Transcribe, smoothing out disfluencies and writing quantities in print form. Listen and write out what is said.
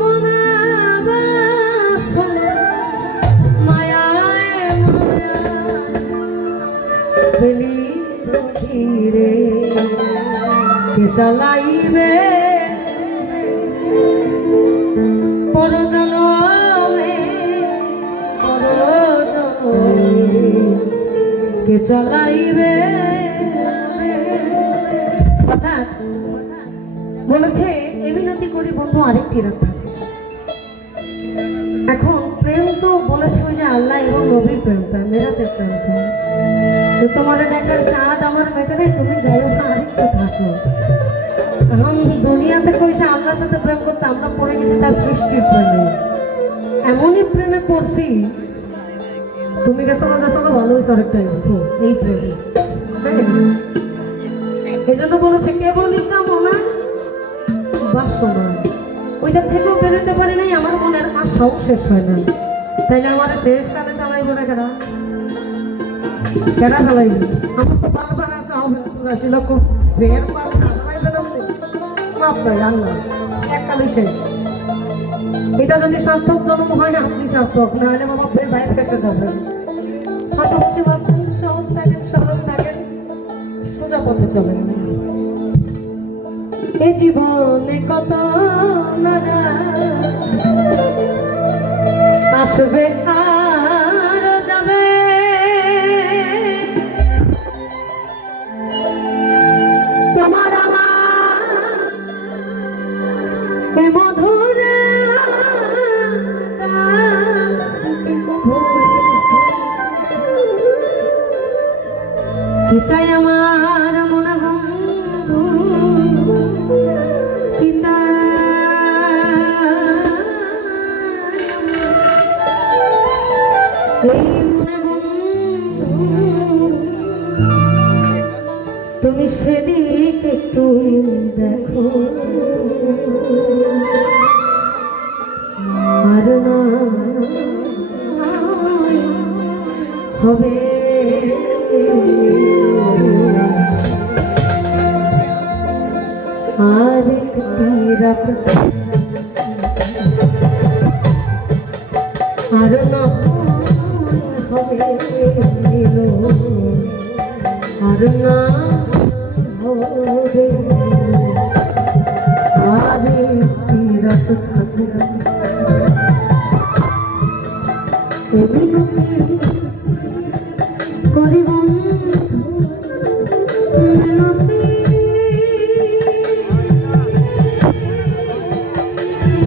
মনে বাসলে মায়ায় মায়া ফেলি রে কে চালাইবে পরজনমে কে চালাইবে। অর্থাৎ বলেছে এ বিনতি করি বন্ধু আরেকটি রাখা। এখন প্রেম তো বলেছে ওই যে আল্লাহ এবং নবীর প্রেমটা, মেরাজের প্রেমটা। তো তোমার দেখার স্বাদ আমার মেটারে, তুমি যাই হোক আরেকটু থাকো। এখন দুনিয়াতে কইছে আল্লাহর সাথে প্রেম করতে, আমরা পড়ে গেছি তার সৃষ্টির প্রেমে। এমনই প্রেমে পড়ছি, তুমি গেছো না গেছো না ভালো হয়েছে আরেকটা এই প্রেমে। এই জন্য বলেছে কেবল কামনা বাসনা, ওইটা থেকেও বেরোতে পারি নাই, আমার মনের আশাও শেষ হয় না। তাইলে আমার শেষ কালে চালাইবো না কেনা কেনা চালাইবো? আমার তো বারবার আসা হবে 84 লক্ষ বের পার চালাইবে না, মাপ চাই আল্লাহ, এককালে শেষ। এটা যদি সার্থক জন্ম হয় না, আপনি সার্থক না হলে বাবা বেজায় ফেসে যাবেন। হাসি ভাববেন, সহজ থাকেন, সরল থাকেন, সোজা পথে চলেন। এ জীবনে কত নারা আসবে আর যাবে, তোমার আমার এ মধুর কি চাই আমার মনে বন্ধু, কি চাই এই মনে বন্ধু, তুমি সেদিক একটু দেখো, আর না হবে আর একটি রাত, আর না হবে আর না হবে আর একটি রাত থাকবে।